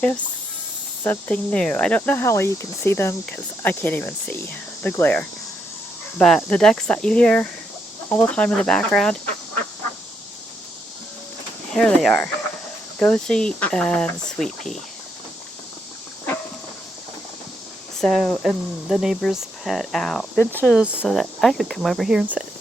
Here's something new. I don't know how well you can see them because I can't even see the glare. But the ducks that you hear all the time in the background, here they are. Goji and Sweetpea. So, and the neighbors put out benches so that I could come over here and sit.